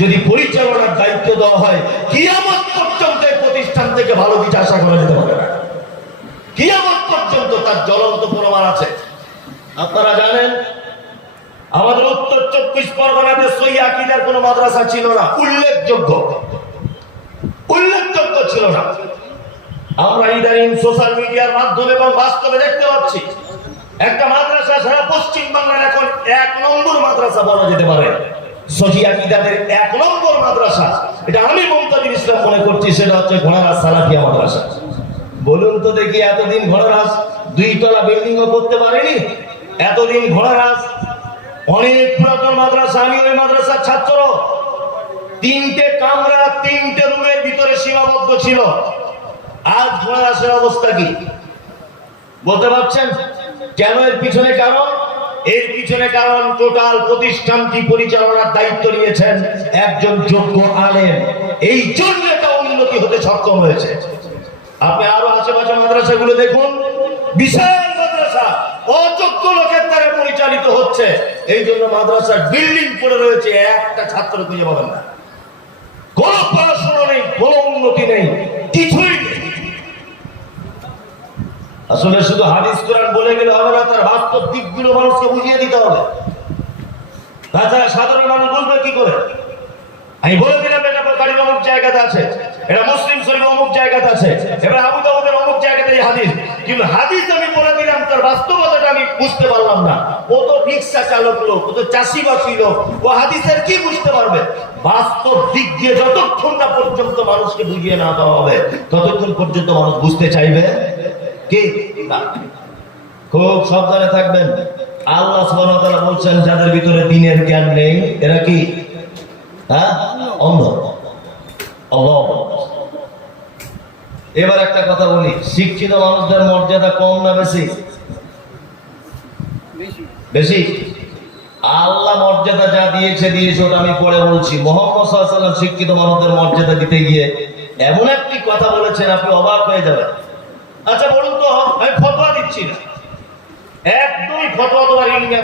যদি পরিচালনার দায়িত্ব দেওয়া হয়, কিয়ামত পর্যন্ত প্রতিষ্ঠান থেকে ভালো কিছু আশা করা যেতে পারে না। কিয়ামত পর্যন্ত তার জ্বলন্ত প্রমাণ আছে। আপনারা জানেন, আমাদের চব্বিশ পরগনাতে সই আকিদার কোন মাদ্রাসা ছিল না। উল্লেখযোগ্য। উল্লেখযোগ্য ছিল না। আমরা ইদানিং সোশ্যাল মিডিয়ার মাধ্যমে এবং বাস্তবে দেখতে পাচ্ছি, একটা মাদ্রাসা সারা পশ্চিম বাংলার এখন এক নম্বর মাদ্রাসা বলা যেতে পারে। সহি আকিদাদের এক নম্বর মাদ্রাসা। এটা আমি মমতাজুল ইসলাম মনে করছি, সেটা হচ্ছে ঘোড়ারাজ সালাফিয়া মাদ্রাসা। বলুন তো দেখি এতদিন ঘোড়ারাজ দুই তলা বিল্ডিং ও করতে পারেনি? এতদিন ঘোড়ারাজ অনেক পুরাতন মাদ্রাসা আমি ওই মাদ্রাসার ছাত্র। তিনটে কামরা, তিনটে রুমের ভিতরে সীমাবদ্ধ ছিল। আজ ঘোড়ারাসের অবস্থা কি? বলতে পারছেন? কেন এর পিছনে কারণ? এর পিছনে কারণ টোটাল প্রতিষ্ঠানটি পরিচালনার দায়িত্ব নিয়েছেন একজন যোগ্য আলেম। এই জন্য এটা উন্নতি হতে সক্ষম হয়েছে। আপনি আরও আশেপাশে মাদ্রাসাগুলো দেখুন। বিশাল মাদ্রাসা, অযোগ্য লোকের পরিচালিত হচ্ছে। এই জন্য মাদ্রাসার বিল্ডিং পড়ে রয়েছে, একটা ছাত্র খুঁজে পাবেন না। কোনো পড়াশোনা নেই, কোনো উন্নতি নেই, কিছুই আসলে শুধু হাদিস কোরআন বলে গেলে হবে না, তার বাস্তব দিকগুলো মানুষকে বুঝিয়ে দিতে হবে। তাছাড়া সাধারণ মানুষ বুঝবে কি করে? আমি বলে দিলাম, এটা বোখারি অমুক জায়গাতে আছে, এটা মুসলিম শরীফ অমুক জায়গাতে আছে, এবার আবু দাউদের অমুক জায়গাতে হাদিস। কিন্তু হাদিস আমি বলে দিলাম তার বাস্তবতাটা আমি বুঝতে পারলাম না। ও তো রিক্সা চালক লোক, ও তো চাষিবাসী লোক, ও হাদিসের কি বুঝতে পারবে? বাস্তব দিক দিয়ে যতক্ষণ না পর্যন্ত মানুষকে বুঝিয়ে না দেওয়া হবে, ততক্ষণ পর্যন্ত মানুষ বুঝতে চাইবে কি? খুব সাবধানে থাকবেন। আল্লাহ সুবহানাহু বলছেন, যাদের ভিতরে দিনের জ্ঞান নেই, এরা কি? হ্যাঁ? অন্ধ। আল্লাহ। এবার একটা কথা বলি, শিক্ষিত মানুষদের মর্যাদা কম না বেশি? বেশি? আল্লাহ মর্যাদা যা দিয়েছে দিয়েছে ওটা আমি পরে বলছি। মোহাম্মদ শিক্ষিত মানুষদের মর্যাদা দিতে গিয়ে এমন একটি কথা বলেছেন, আপনি অবাক হয়ে যাবেন। আচ্ছা বলুন তো, আমি ফতোয়া দিচ্ছি না। একদমই ফতোয়া তোমার ইংরেজি